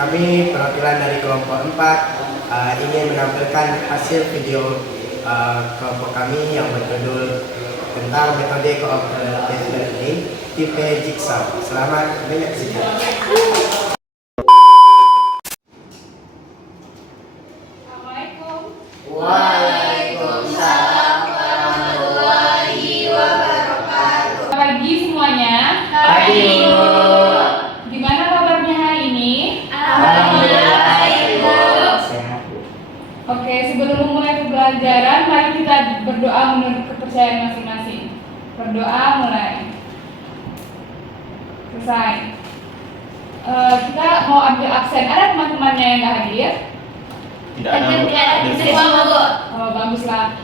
Kami perwakilan dari kelompok 4 ingin menampilkan hasil video kelompok kami yang berjudul tentang metode computational ini tipe jigsaw. Selamat menyaksikan. Assalamualaikum. Waalaikumsalam warahmatullahi wabarakatuh. Pagi semuanya. Pagi. Gimana kabarnya hari ini? Alhamdulillah baik, Bu. Sehat, Bu. Oke, sebelum memulai pembelajaran, mari kita berdoa menurut kepercayaan masing-masing. Berdoa mulai. Selesai. Kita mau ambil absen. Ada teman-temannya yang nggak hadir? Tidak ada semua, Bu. Oh, baguslah.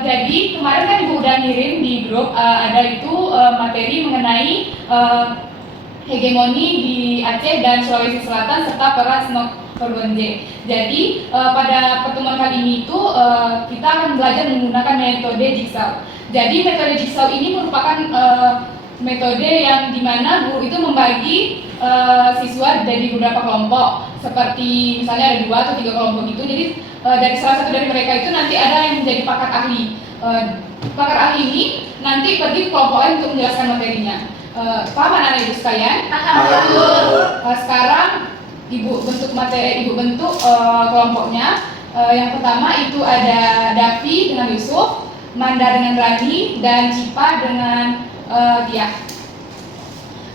Jadi kemarin kan Ibu udah ngirim di grup ada itu materi mengenai hegemoni di Aceh dan Sulawesi Selatan serta peran Snok Horbenje. Jadi pada pertemuan kali ini itu kita akan belajar menggunakan metode jigsaw. Jadi metode jigsaw ini merupakan metode yang dimana guru itu membagi siswa dari beberapa kelompok, seperti misalnya ada 2 atau 3 kelompok gitu. Jadi dari salah satu dari mereka itu nanti ada yang menjadi pakar ahli. Pakar ahli ini nanti pergi ke kelompok lain untuk menjelaskan materinya. Paham anak-anak ibu sekalian? Sekarang ibu bentuk kelompoknya. Yang pertama itu ada Davi dengan Yusuf, Manda dengan Rani, dan Cipa dengan Diah.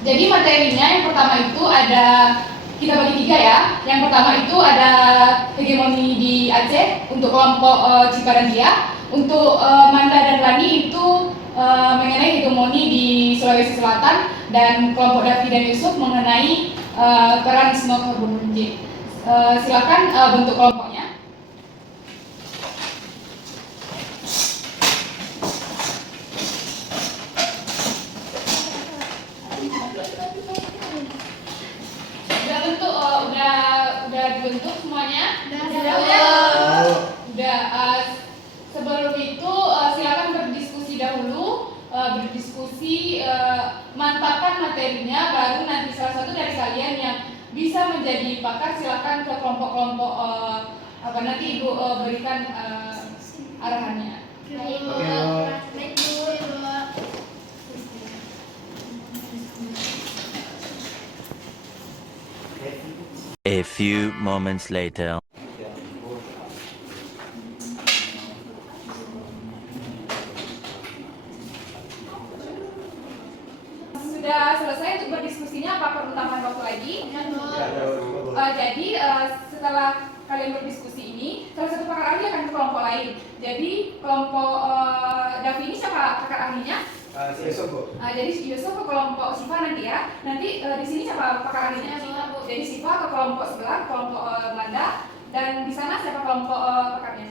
Jadi materinya yang pertama itu ada, kita bagi 3 ya. Yang pertama itu ada hegemoni di Aceh untuk kelompok Cipa dan Diah. Untuk Manda dan Rani itu mengenai hegemoni di Sulawesi Selatan, dan kelompok Davi dan Yusuf mengenai peran Snok Horbenje. Silakan bentuk kelompoknya. Udah bentuk, udah dibentuk semuanya? Udah. Sebelum itu silakan berdiskusi dahulu, mantapkan materinya, baru nanti salah satu dari kalian yang bisa menjadi pakar silakan ke kelompok-kelompok nanti Ibu berikan arahannya. A few moments later. Sudah selesai untuk berdiskusinya, apa perlu tambahan waktu lagi? Jadi setelah kalian berdiskusi ini, salah satu pakar ahli akan ke kelompok lain. Jadi kelompok Davi ini siapa pakar ahlinya? Yusuf, Bu. Jadi Yusuf ke kelompok Siva nanti ya. Nanti di sini siapa pakar ahlinya? Jadi Siva ke kelompok sebelah, kelompok Manda, dan di sana siapa kelompok pakarnya?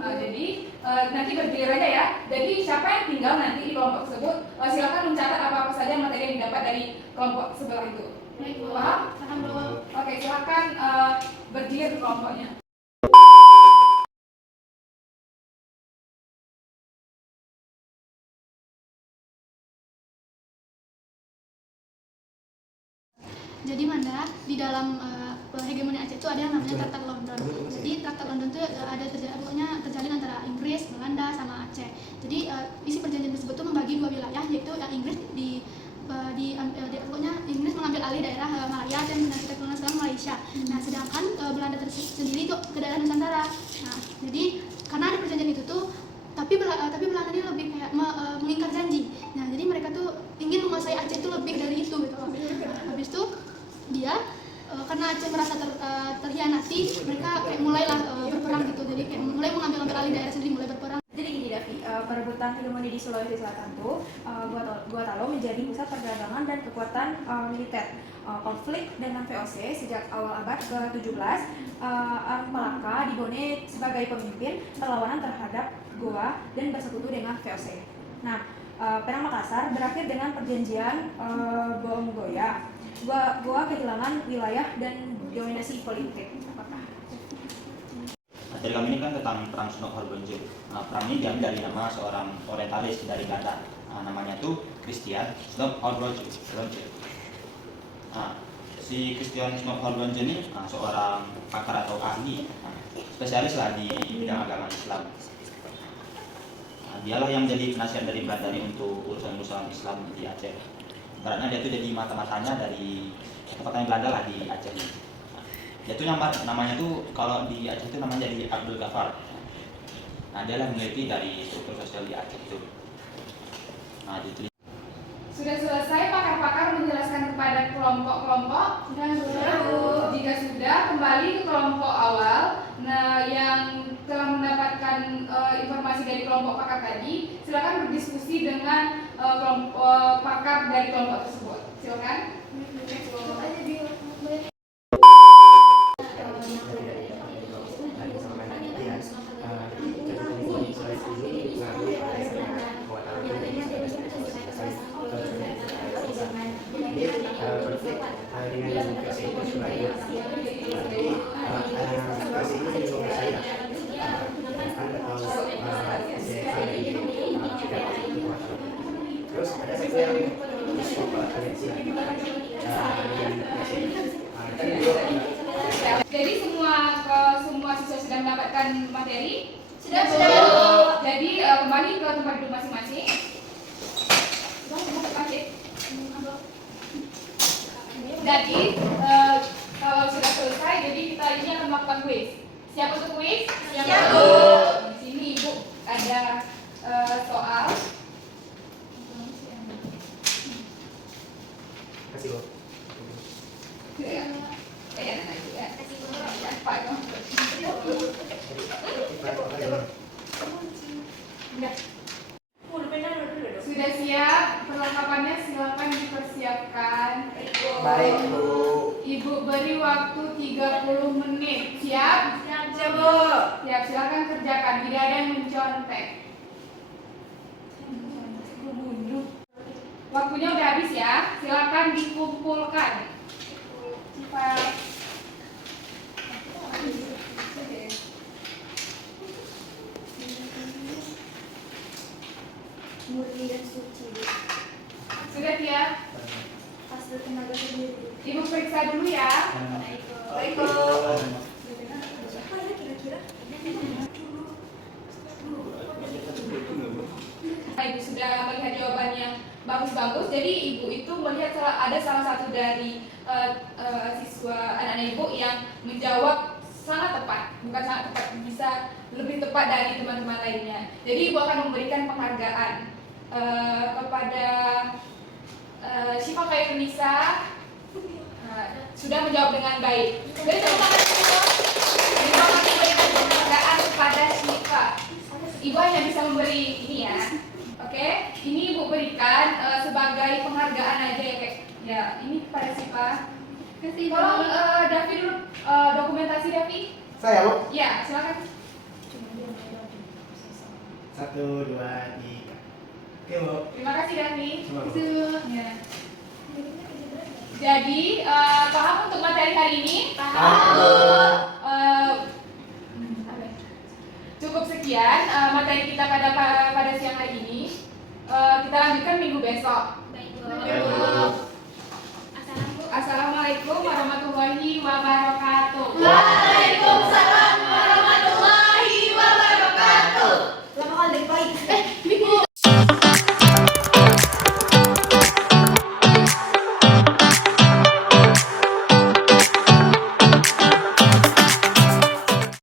Jadi nanti bergilir aja ya. Jadi siapa yang tinggal nanti di kelompok tersebut silakan mencatat apa-apa saja materi yang didapat dari kelompok sebelah itu. Paham? Oke, silakan bergilir ke kelompoknya. Jadi Manda, di dalam hegemoni Aceh itu ada yang namanya Traktat London. Jadi Traktat London itu ada terjalin antara Inggris, Belanda, sama Aceh. Jadi isi perjanjian tersebut itu membagi 2 wilayah, yaitu yang Inggris pokoknya Inggris mengambil alih daerah Malaya dan kita kenal sekarang Malaysia. Nah, sedangkan Belanda sendiri itu ke daerah Nusantara. Nah, jadi karena ada perjanjian itu tuh, tapi Belanda ini lebih kayak mengingkar janji. Nah, jadi mereka tuh ingin menguasai Aceh itu lebih dari itu gitu. Habis itu dia karena Aceh merasa terhianati, mereka kayak mulailah berperang gitu. Jadi kayak mulai mengambil alih daerah sendiri, mulai berperang. Jadi gini Davi, perebutan hegemoni di Sulawesi Selatan tuh Gua Talo menjadi pusat perdagangan dan kekuatan militer. Konflik dengan VOC sejak awal abad ke-17, Arif Malaka dibone sebagai pemimpin perlawanan terhadap Goa dan bersekutu dengan VOC. Nah, Perang Makassar berakhir dengan perjanjian Boonggoya. Goa kehilangan wilayah dan dominasi politik. Materi kami ini kan tentang perang Snok Horbenje. Perang ini diambil dari nama seorang orientalis dari Belanda. Namanya tuh Christian Snok Horbenje. Si Christian Harbanje ini seorang pakar atau ahli, spesialis lah di bidang agama Islam. Dialah yang menjadi penasihat dari Bandari untuk urusan-urusan Islam di Aceh. Karena dia itu jadi mata-matanya dari kota Belanda lah di Aceh. Dia itu namanya tuh kalau di Aceh itu namanya jadi Abdul Ghaffar. Nah, dia lah meneliti dari struktur sosial di Aceh itu. Nah, itu. Sudah selesai pakar-pakar menjelaskan kepada kelompok-kelompok? Jika sudah, kembali ke kelompok awal. Nah, yang telah mendapatkan informasi dari kelompok pakar tadi, silakan berdiskusi dengan kelompok pakar dari kelompok tersebut. Silakan. Terus ada satu yang Jadi semua siswa sudah mendapatkan materi? Sudah. Jadi kembali ke tempat duduk masing-masing. Jadi kalau sudah selesai, jadi kita ini akan melakukan quiz. Siap untuk quiz? Siap. Di sini Ibu ada soal. kasih Bu. Sudah siap? Perlengkapannya silakan dipersiapkan. Baik Bu. Ibu beri waktu 30 menit. Siap? Siap, Bu. Siap, silakan kerjakan. Tidak ada yang mencontek. Waktunya udah habis ya. Silakan dikumpulkan. Murni dan suci. Sudah siap? Pasal tenaga sendiri. Ibu periksa dulu ya. Baik, Bu. Apa ya kira-kira? Ibu sudah melihat jawaban yang bagus-bagus. Jadi ibu itu melihat ada salah satu dari siswa anak-anak ibu yang menjawab sangat tepat, bukan sangat tepat, bisa lebih tepat dari teman-teman lainnya. Jadi ibu akan memberikan penghargaan kepada Syifa Khairunisa, sudah menjawab dengan baik. Jadi terima kasih semua. Ibu akan memberikan penghargaan kepada Syifa. Ibu hanya bisa memberi ini ya. Oke, ini ibu berikan sebagai penghargaan aja ya kayak. Ya, ini kepada Syifa. Tolong Davi dulu dokumentasi Davi. Saya Bu. Ya, silakan. 1, 2, 3. Oke Bu. Terima kasih Davi. Sama, Bu. Ya. Jadi paham untuk materi hari ini? Cukup sekian materi kita pada siang hari ini. Kita lanjutkan minggu besok. Assalamualaikum warahmatullahi wabarakatuh.